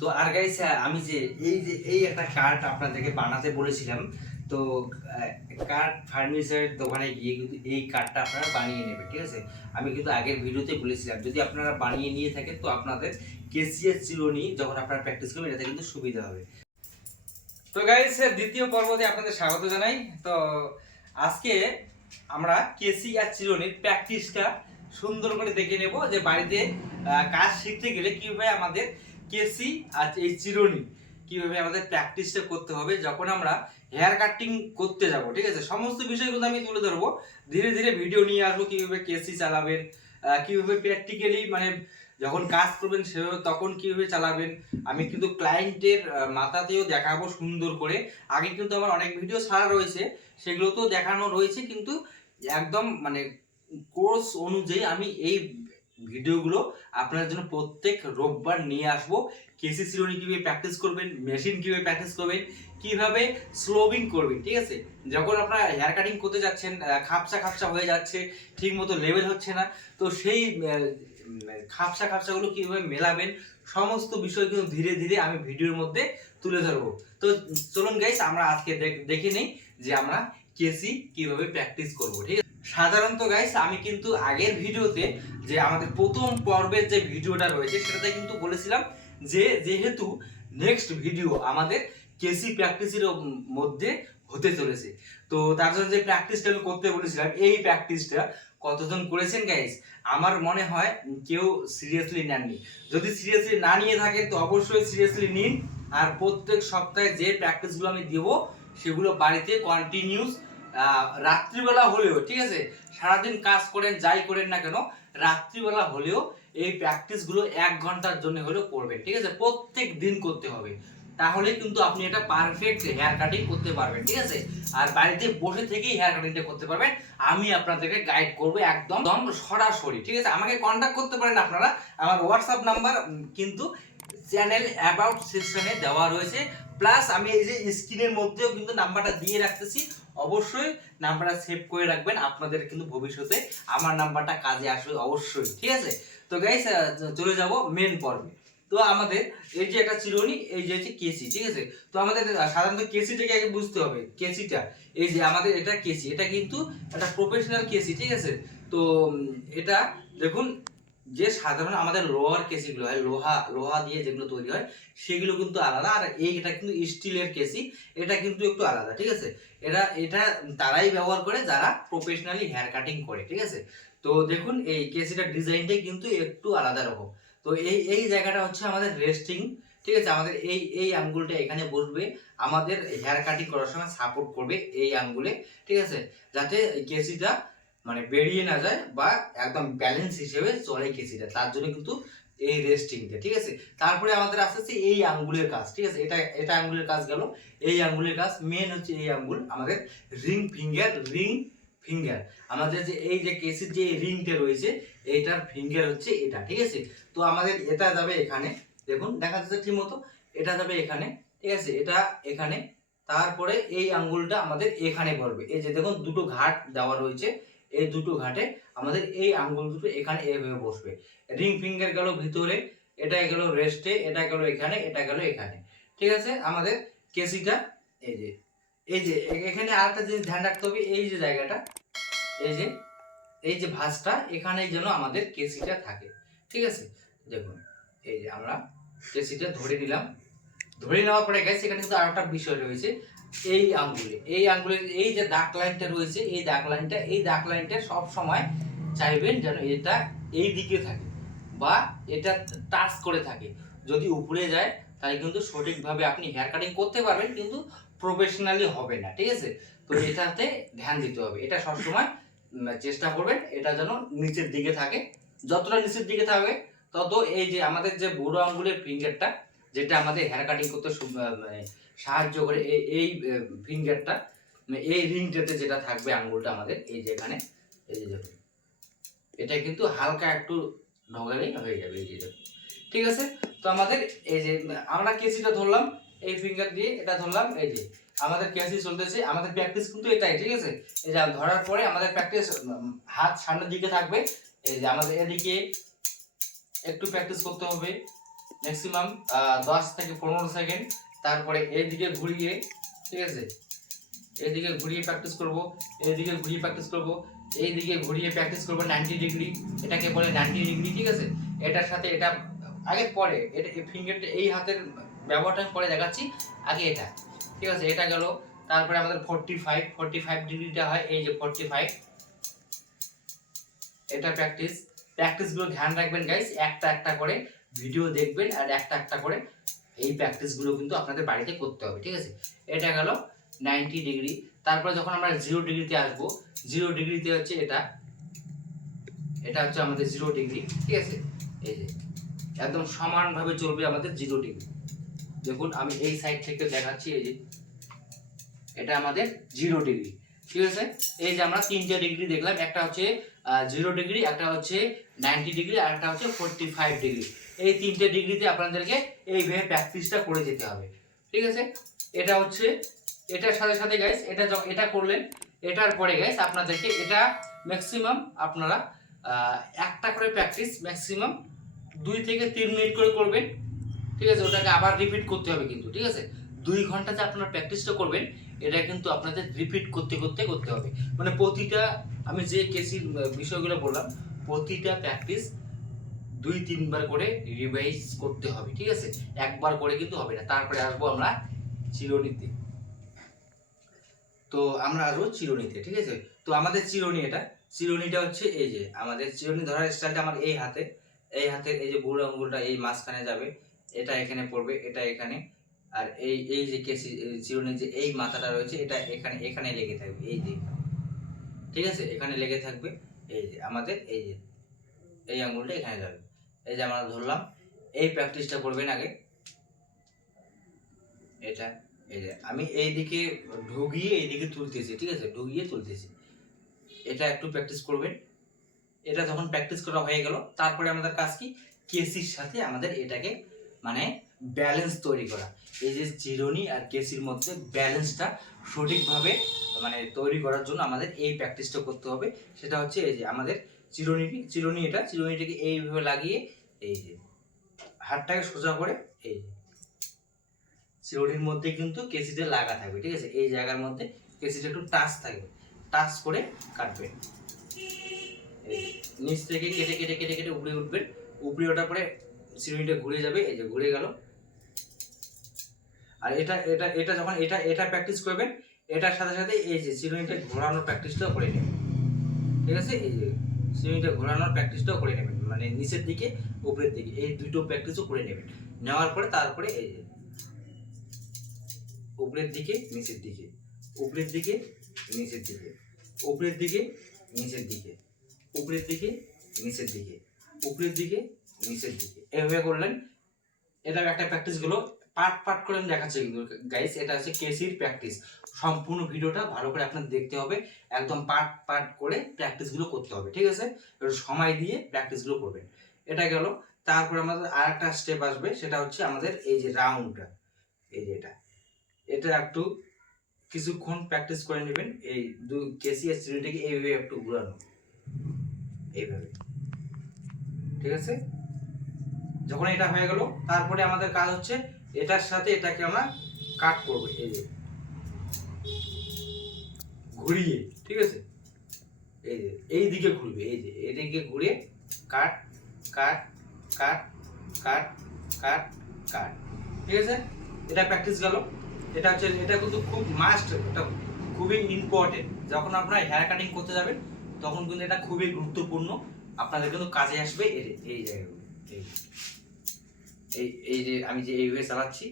তো আর গাইস আমি যে এই যে এই একটা কার্ড আপনাদেরকে বানাতে বলেছিলাম, তো কার্ড ফার্নিচারের দোকানে গিয়ে কিন্তু এই কার্ডটা আপনারা বানিয়ে নেবেন, ঠিক আছে? আমি কিন্তু আগের ভিডিওতে বলেছিলাম, যদি আপনারা বানিয়ে নিয়ে থাকেন, তো আপনাদের কেসিএস চিরুনি যখন আপনারা প্র্যাকটিস করবেন এটাতে কিন্তু সুবিধা হবে। তো গাইস দ্বিতীয় পর্বতে আপনাদের স্বাগত জানাই। তো, আজকে আমরা কেসি আর চিরুনির প্র্যাকটিসটা সুন্দর করে দেখে নেব যে বাড়িতে কাজ শিখতে গেলে কীভাবে আমাদের কেসি আর এই চিরুনি। কীভাবে আমাদের প্র্যাকটিসটা করতে হবে, যখন আমরা হেয়ার কাটিং করতে যাব, ঠিক আছে? সমস্ত বিষয়গুলো আমি তুলে ধরবো। ধীরে ধীরে ভিডিও নিয়ে আসব, কীভাবে কেসি চালাবেন কীভাবে প্র্যাকটিক্যালি মানে যখন কাজ করবেন সেভাবে তখন কীভাবে চালাবেন। আমি কিন্তু ক্লায়েন্টের মাথাতেও দেখাবো সুন্দর করে। আগে কিন্তু আমার অনেক ভিডিও ছাড়া রয়েছে সেগুলো তো দেখানো রয়েছে, কিন্তু একদম মানে কোর্স অনুযায়ী আমি এই ভিডিওগুলো আপনার জন্য প্রত্যেক রোববার নিয়ে আসব। কেসি সিরোনি কীভাবে প্র্যাকটিস করবেন মেশিন কীভাবে প্র্যাকটিস করবেন, কীভাবে স্লোবিং করবেন, ঠিক আছে? যখন আপনারা হেয়ার কাটিং করতে যাচ্ছেন খাপসা খাপসা হয়ে যাচ্ছে, ঠিক মতো লেভেল হচ্ছে না, তো সেই খাপসা খাপসাগুলো কীভাবে মেলাবেন, সমস্ত বিষয় কিন্তু ধীরে ধীরে আমি ভিডিওর মধ্যে তুলে ধরবো। তো চলুন গাইস আমরা আজকে দেখে নিই যে আমরা কেসি কীভাবে প্র্যাকটিস করব, ঠিক আছে? সাধারণত গাইস আমি কিন্তু আগের ভিডিওতে যে আমাদের প্রথম পর্বের যে ভিডিওটা রয়েছে, সেটাতে কিন্তু বলেছিলাম যে যেহেতু নেক্সট ভিডিও আমাদের কেসি প্র্যাকটিসের মধ্যে হতে চলেছে। তো তার জন্য যে প্র্যাকটিসটা আমি করতে বলেছিলাম, এই প্র্যাকটিসটা কতজন করেছেন গাইস আমার মনে হয় কেউ সিরিয়াসলি নেননি। যদি সিরিয়াসলি না নিয়ে থাকেন, তো অবশ্যই সিরিয়াসলি নিন। আর প্রত্যেক সপ্তাহে যে প্র্যাকটিসগুলো আমি দেব, সেগুলো বাড়িতে কন্টিনিউস রাত্রিবেলা হলেও, ঠিক আছে? সারাদিন কাজ করেন, যাই করেন না কেন, রাত্রিবেলা হলেও এই প্র্যাকটিসগুলো এক ঘণ্টার জন্য হলেও করবেন, ঠিক আছে? প্রত্যেক দিন করতে হবে। তাহলে কিন্তু আপনি এটা পারফেক্ট হেয়ার কাটিং করতে পারবেন, ঠিক আছে? আর বাড়িতে বসে থেকেই হেয়ার কাটিংটা করতে পারবেন। আমি আপনাদেরকে গাইড করব একদম সরাসরি, ঠিক আছে? আমাকে কন্ট্যাক্ট করতে পারেন আপনারা। আমার হোয়াটসঅ্যাপ নাম্বার কিন্তু চ্যানেল অ্যাবাউট সেকশনে দেওয়া রয়েছে। প্লাস আমি এই যে স্ক্রিনের মধ্যেও কিন্তু নাম্বারটা দিয়ে রাখতেছি। অবশ্যই নাম্বারটা সেভ করে রাখবেন। আপনাদের কিন্তু ভবিষ্যতে আমার নাম্বারটা কাজে আসবে অবশ্যই, ঠিক আছে? তো গাইস চলে যাব মেন পর্বে। তো আমাদের এই যে একটা চিরুনি, এই যে হচ্ছে কেসি, ঠিক আছে? তো আমাদের সাধারণত কেসিটাকে আগে বুঝতে হবে, কেসিটা। এই যে আমাদের এটা কেসি, এটা কিন্তু একটা প্রফেশনাল কেসি, ঠিক আছে? তো এটা দেখুন যে সাধারণ আমাদের লোহার কেসিগুলো হয়, লোহা লোহা দিয়ে যেগুলো তৈরি হয়, সেগুলো কিন্তু আলাদা। আর এই এটা কিন্তু স্টিলের কেসি এটা কিন্তু একটু আলাদা, ঠিক আছে? এটা এটা তারাই ব্যবহার করে যারা প্রফেশনালি হেয়ার কাটিং করে, ঠিক আছে? তো দেখুন, এই কেসিটার ডিজাইনটাই কিন্তু একটু আলাদা রকম। তো এই এই জায়গাটা হচ্ছে আমাদের রেস্টিং ঠিক আছে? আমাদের এই এই আঙ্গুলটা এখানে বসবে। আমাদের হেয়ার কাটিং করার সময় সাপোর্ট করবে এই আঙ্গুলে, ঠিক আছে? যাতে কেসিটা মানে বেরিয়ে না যায় বা একদম ব্যালেন্স হিসেবে চলে কেসিটা, তার জন্য কিন্তু এই রেস্টিংটা ঠিক আছে? তারপরে আমাদের আস্তে এই আঙ্গুলের কাজ, ঠিক আছে? এটা এটা আঙ্গুলের কাজ গেল, এই আঙ্গুলের কাজ মেন হচ্ছে এই আঙ্গুল, আমাদের রিং ফিঙ্গার রিং ফিঙ্গার আমাদের যে এই যে কেসির যে রিংটা রয়েছে, এইটার ফিঙ্গার হচ্ছে এটা, ঠিক আছে? তো আমাদের এটা যাবে এখানে, দেখুন, দেখা যাচ্ছে ঠিক মতো, এটা যাবে এখানে, ঠিক আছে? এটা এখানে, তারপরে এই আঙ্গুলটা আমাদের এখানে পড়বে এই যে দেখুন, দুটো ঘাট দেওয়া রয়েছে এই দুটো ঘাটে আমাদের এই আঙ্গুল দুটো এখানে এইভাবে বসবে। রিং ফিঙ্গার গেল ভিতরে, এটা গেল রেস্টে এটা গেল এখানে, এটা গেল এখানে। ঠিক আছে? আমাদের কেসিটা এই যে এই যে এখানে আরেকটা জিনিস ধ্যান রাখতে হবে, এই যে জায়গাটা, এই যে এই যে ভাঁজটা এখানে যেন আমাদের কেসিটা থাকে। ঠিক আছে? দেখুন, এই যে আমরা কেসিটা ধরে নিলাম। ধরে নেওয়ার পরে গেছে এখানে কিন্তু আরেকটা বিষয় রয়েছে। এই আঙ্গুলে, এই আঙ্গুলের এই যে দাগ লাইনটা রয়েছে, এই দাগ লাইনটা, এই দাগ লাইনটা সব সময় চাইবেন যেন এটা এই দিকে থাকে বা এটা টাচ করে থাকে। যদি উপরে যায়, তাহলে কিন্তু সঠিকভাবে আপনি হেয়ার কাটিং করতে পারবেন, কিন্তু প্রফেশনালি হবে না, ঠিক আছে? তো এটাতে ধ্যান দিতে হবে। এটা সবসময় চেষ্টা করবেন, এটা যেন নিচের দিকে থাকে। যতটা নিচের দিকে থাকবে, তত এই যে আমাদের যে বুড়ো আঙ্গুলের ফিঙ্গারটা যেটা আমাদের হেয়ার কাটিং করতে মানে সাহায্য করে এই এই ফিঙ্গারটা এই রিংটাতে যেটা থাকবে আঙ্গুলটা আমাদের, এই যে এখানে, এই যে এটা কিন্তু হালকা একটু ঢোকালেই হয়ে যাবে, এই যে দেখুন। ঠিক আছে? তো আমাদের এই যে, আমরা কেসিটা ধরলাম, এই ফিঙ্গার দিয়ে এটা ধরলাম, এই যে, আমাদের কেসি চলতেছে, আমাদের প্র্যাকটিস কিন্তু এটাই, ঠিক আছে? এই যে ধরার পরে আমাদের প্র্যাকটিস হাত সামনের দিকে থাকবে, এই যে আমাদের এদিকে একটু প্র্যাকটিস করতে হবে ম্যাক্সিমাম দশ থেকে পনেরো সেকেন্ড তারপরে এইদিকে ঘুরিয়ে, ঠিক আছে? এইদিকে ঘুরিয়ে প্র্যাকটিস করব এইদিকে ঘুরিয়ে প্র্যাকটিস করব, এইদিকে ঘুরিয়ে প্র্যাকটিস করব নাইনটি ডিগ্রি এটাকে বলে নাইনটি ডিগ্রি ঠিক আছে? এটার সাথে এটা, আগে পরে, এটা ফিঙ্গারটা এই হাতের ব্যবহারটা পরে দেখাচ্ছি, আগে এটা, ঠিক আছে? এটা গেল, তারপরে আমাদের ফোরটি ফাইভ ফোরটি ফাইভ ডিগ্রিটা হয়, এই যে ফোরটি ফাইভ এটা প্র্যাকটিস প্র্যাকটিসগুলো ধ্যান রাখবেন গাইস একটা একটা করে ভিডিও দেখবেন, আর একটা একটা করে এই প্র্যাকটিসগুলো কিন্তু আপনাদের বাড়িতে করতে হবে, ঠিক আছে? এটা গেল নাইনটি ডিগ্রি তারপরে যখন আমরা জিরো ডিগ্রিতে আসব জিরো ডিগ্রিতে হচ্ছে এটা এটা হচ্ছে আমাদের জিরো ডিগ্রি ঠিক আছে? এই যে, একদম সমানভাবে চলবে আমাদের জিরো ডিগ্রি দেখুন, আমি এই সাইড থেকে দেখাচ্ছি, এই যে, এটা আমাদের জিরো ডিগ্রি ঠিক আছে? এই যে আমরা তিনটে ডিগ্রি দেখলাম, একটা হচ্ছে জিরো ডিগ্রি একটা হচ্ছে নাইনটি ডিগ্রি আর একটা হচ্ছে ফোরটি ফাইভ ডিগ্রি এই তিনটে ডিগ্রিতে আপনাদেরকে এই এইভাবে প্র্যাকটিসটা করে যেতে হবে। ঠিক আছে? এটা হচ্ছে, এটার সাথে সাথে গাইস এটা এটা করলেন, এটার পরে গাইস আপনাদেরকে এটা ম্যাক্সিমাম আপনারা একটা করে প্র্যাকটিস ম্যাক্সিমাম দুই থেকে তিন মিনিট করে করবেন। ঠিক আছে? ওটাকে আবার রিপিট করতে হবে কিন্তু, ঠিক আছে? দুই ঘণ্টা যে আপনারা প্র্যাকটিসটা করবেন, এটা কিন্তু আপনাদের রিপিট করতে করতে করতে হবে। মানে প্রতিটা, আমি যে কেসির বিষয়গুলো বললাম, প্রতিটা প্র্যাকটিস দুই, তিনবার করে রিভাইজ করতে হবে, ঠিক আছে? একবার করে কিন্তু হবে না, তারপরে আসব আমরা চিরুনিতে। তো আমরা আসব চিরুনিতে, ঠিক আছে? তো আমাদের চিরুনি এটা, চিরুনিটা হচ্ছে এই যে, আমাদের চিরুনি ধরার স্টাইলটা আমার এই হাতে, এই হাতের এই যে বুড়ো আঙ্গুলটা এই মাঝখানে যাবে, এটা এখানে পড়বে, এটা এখানে, আর এই এই যে কেসি, চিরুনির যে এই মাথাটা রয়েছে, এটা এখানে এখানে লেগে থাকবে, এই যে। ঠিক আছে? এখানে লেগে থাকবে, এই যে, আমাদের এই যে, এই আঙ্গুলটা এখানে যাবে। এই যে আমরা ধরলাম, এই প্র্যাকটিসটা করবেন আগে। এটা, এই যে, আমি এইদিকে ঢুকিয়ে এই এইদিকে তুলতেছি, ঠিক আছে? ঢুকিয়ে তুলতেছি। এটা একটু প্র্যাকটিস করবেন। এটা যখন প্র্যাকটিস করা হয়ে গেল, তারপরে আমাদের কাজ কি? কেসির সাথে আমাদের এটাকে মানে ব্যালেন্স তৈরি করা। এই যে চিরুনি আর কেসির মধ্যে ব্যালেন্সটা সঠিকভাবে মানে তৈরি করার জন্য আমাদের এই প্র্যাকটিসটা করতে হবে। সেটা হচ্ছে এই যে আমাদের চিরুনি চিরুনি এটা, চিরুনিটাকে এইভাবে লাগিয়ে এই যে হাতটাকে সোজা করে এই চিরুনির মধ্যে কিন্তু কেসিটা লাগা থাকবে, ঠিক আছে? এই জায়গার মধ্যে কেসিটা একটু টাচ থাকবে, টাচ করে কাটবেন। নিচ থেকে কেটে কেটে কেটে কেটে উপরে উঠবেন উপরে ওঠার পরে চিরুনিটা ঘুরে যাবে, এই যে ঘুরে গেল। আর এটা এটা এটা যখন এটা এটা প্র্যাকটিস করবেন, এটার সাথে সাথে এই যে চিরুনিটা ঘোরানোর প্র্যাকটিসটাও করে নেবেন ঠিক আছে? এই যে চিরুনিটা ঘোরানোর প্র্যাকটিসটাও করে নেবেন। মানে নিচের দিকে, উপরের দিকে, এই দুটো প্র্যাকটিসও করে নেবেন। নেওয়ার পরে তারপরে উপরের দিকে, নিচের দিকে, উপরের দিকে, নিচের দিকে, উপরের দিকে, নিচের দিকে, উপরের দিকে, নিচের দিকে, উপরের দিকে, নিচের দিকে। এভাবে করলেন। এটা একটা প্র্যাকটিসগুলো পার্ট পার্ট করে আমি দেখাচ্ছি কিন্তু। গাইস এটা হচ্ছে কেসির প্র্যাকটিস সম্পূর্ণ ভিডিওটা ভালো করে আপনার দেখতে হবে। একদম পার্ট পার্ট করে প্র্যাকটিসগুলো করতে হবে, ঠিক আছে? একটু সময় দিয়ে প্র্যাকটিসগুলো করবেন। এটা গেল। তারপরে আমাদের আর একটা স্টেপ আসবে, সেটা হচ্ছে আমাদের এই যে রাউন্ডটা এই যে এটা। এটা একটু কিছুক্ষণ প্র্যাকটিস করে নেবেন। এই দু কেসি আর চিরুনিটাকে এইভাবে একটু ঘুরানো। এইভাবে। ঠিক আছে? যখন এটা হয়ে গেল, তারপরে আমাদের কাজ হচ্ছে এটার সাথে এটাকে আমরা কাট করব, এই যে। ঘুরিয়ে, ঠিক আছে? এই যে, এই দিকে ঘুরবে, এই যে এদিকে ঘুরে কাট কাট কাট কাট কাট কাট, ঠিক আছে? এটা প্র্যাকটিস গেল। এটা হচ্ছে, এটা কিন্তু খুব মাস্ট এটা খুবই ইম্পর্টেন্ট যখন আপনারা হেয়ার কাটিং করতে যাবেন, তখন কিন্তু এটা খুবই গুরুত্বপূর্ণ। আপনাদের কিন্তু কাজে আসবে এই- এই জায়গাগুলো। এই এই এই যে আমি যে এইভাবে চালাচ্ছি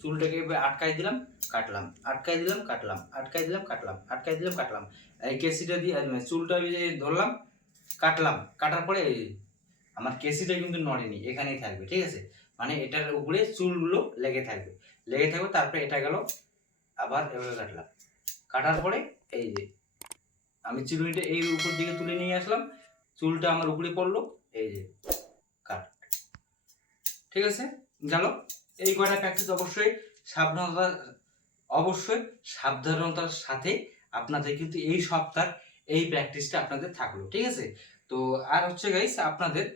চুলটাকে আটকাই দিলাম কাটলাম। আটকাই দিলাম কাটলাম। আটকাই দিলাম কাটলাম। আটকাই দিলাম কাটলাম। এই কেসিটা দিয়ে চুলটা এই যে ধরলাম কাটলাম। কাটার পরে আমার কেসিটা কিন্তু নড়েনি এখানেই থাকবে ঠিক আছে? মানে এটার উপরে চুলগুলো লেগে থাকবে। লেগে থাকবে তারপরে এটা গেল আবার এভাবে কাটলাম। কাটার পরে এই যে আমি চিরুনিটা এই উপর দিকে তুলে নিয়ে আসলাম চুলটা আমার উপরে পড়ল এই যে। ঠিক আছে? গেল এই কয়টা প্র্যাকটিস অবশ্যই সাবধানতা, অবশ্যই সাবধানতার সাথে আপনাদের কিন্তু এই সপ্তাহ, এই প্র্যাকটিসটা আপনাদের থাকল, ঠিক আছে? তো আর হচ্ছে গাইস আপনাদের,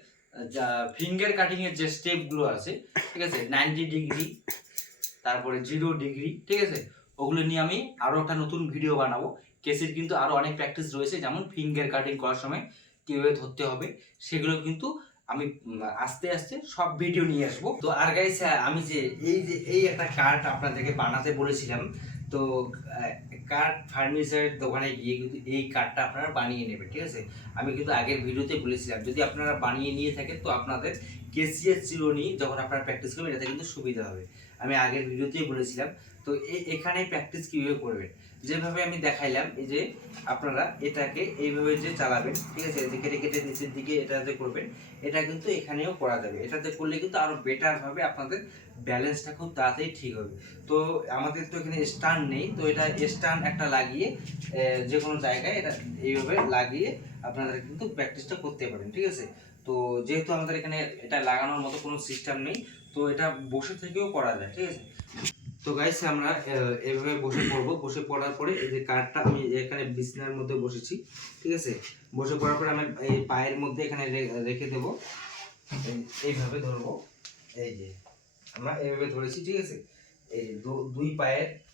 যা ফিঙ্গার কাটিং এর যে স্টেপগুলো আছে, ঠিক আছে? নাইনটি ডিগ্রি তারপরে জিরো ডিগ্রি ঠিক আছে? ওগুলো নিয়ে আমি আরও একটা নতুন ভিডিও বানাবো। কেসির কিন্তু আরও অনেক প্র্যাকটিস রয়েছে, যেমন ফিঙ্গার কাটিং করার সময় কীভাবে ধরতে হবে, সেগুলো কিন্তু আমি আস্তে আস্তে সব ভিডিও নিয়ে আসব। তো আর গাইস আমি যে, এই যে, এই একটা কার্ড আপনাদেরকে বানাতে বলেছিলাম, তো কার্ড ফার্নিচারের দোকানে গিয়ে কিন্তু এই কার্ডটা আপনারা বানিয়ে নেবেন ঠিক আছে? আমি কিন্তু আগের ভিডিওতে বলেছিলাম, যদি আপনারা বানিয়ে নিয়ে থাকেন তো আপনাদের কেসিএস চিরুনি যখন আপনারা প্র্যাকটিস করবেন এটাতে কিন্তু সুবিধা হবে। আমি আগের ভিডিওতেই বলেছিলাম। তো এখানে প্র্যাকটিস কীভাবে করবেন? যেভাবে আমি দেখাইলাম, এই যে আপনারা এটাকে এইভাবে যে চালাবেন, ঠিক আছে? যে কেটে কেটে নিচের দিকে এটাতে করবেন, এটা কিন্তু এখানেও করা যাবে। এটাতে করলে কিন্তু আরও বেটার হবে আপনাদের ব্যালেন্সটা খুব তাড়াতাড়ি ঠিক হবে। তো আমাদের তো এখানে স্ট্যান্ড নেই, তো এটা স্ট্যান্ড একটা লাগিয়ে যে কোনো জায়গায় এটা এইভাবে লাগিয়ে আপনারা কিন্তু প্র্যাকটিসটা করতে পারেন, ঠিক আছে? তো যেহেতু আমাদের এখানে এটা লাগানোর মতো কোনো সিস্টেম নেই, তো এটা বসে থেকেও করা যায়, ঠিক আছে? তো গাইস আমরা এভাবে বসে পড়ব। বসে পড়ার পরে এই যে কার্ডটা আমি এখানে বিছনার মধ্যে বসেছি, ঠিক আছে? বসে পড়ার পরে আমি এই পায়ের মধ্যে এখানে রেখে দেবো। এই- এইভাবে ধরবো। এই যে, আমরা এইভাবে ধরেছি, ঠিক আছে? এই দুই পায়ের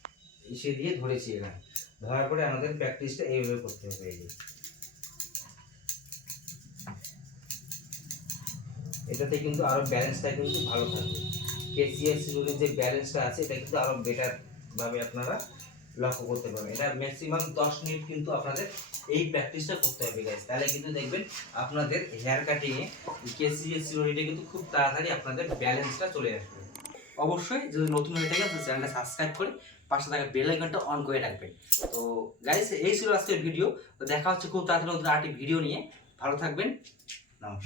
ইসে দিয়ে ধরেছি এখানে। ধরার পরে আমাদের প্র্যাকটিসটা এইভাবে করতে হবে, এই যে। এটাতে কিন্তু আরও ব্যালেন্সটা কিন্তু ভালো থাকবে। কেসিএস সিজনের যে ব্যালেন্সটা আছে, এটা কিন্তু আরও বেটার ভাবে আপনারা লক্ষ্য করতে পারবেন। এটা ম্যাক্সিমাম দশ মিনিট কিন্তু আপনাদের এই প্র্যাকটিসটা করতে হবে গাইজ তাহলে কিন্তু দেখবেন আপনাদের হেয়ার কাটিংয়ে কেসিএস সিজনটা কিন্তু খুব তাড়াতাড়ি আপনাদের ব্যালেন্সটা চলে আসবে। অবশ্যই যদি নতুন হয়ে থাকে চ্যানেলটা সাবস্ক্রাইব করে পাশে থাকা বেল আইকনটা অন করে রাখবেন। তো গাইস এই ছিল আজকের ভিডিও তো দেখা হচ্ছে খুব তাড়াতাড়ি নতুন আরেকটি ভিডিও নিয়ে। ভালো থাকবেন। নমস্কার।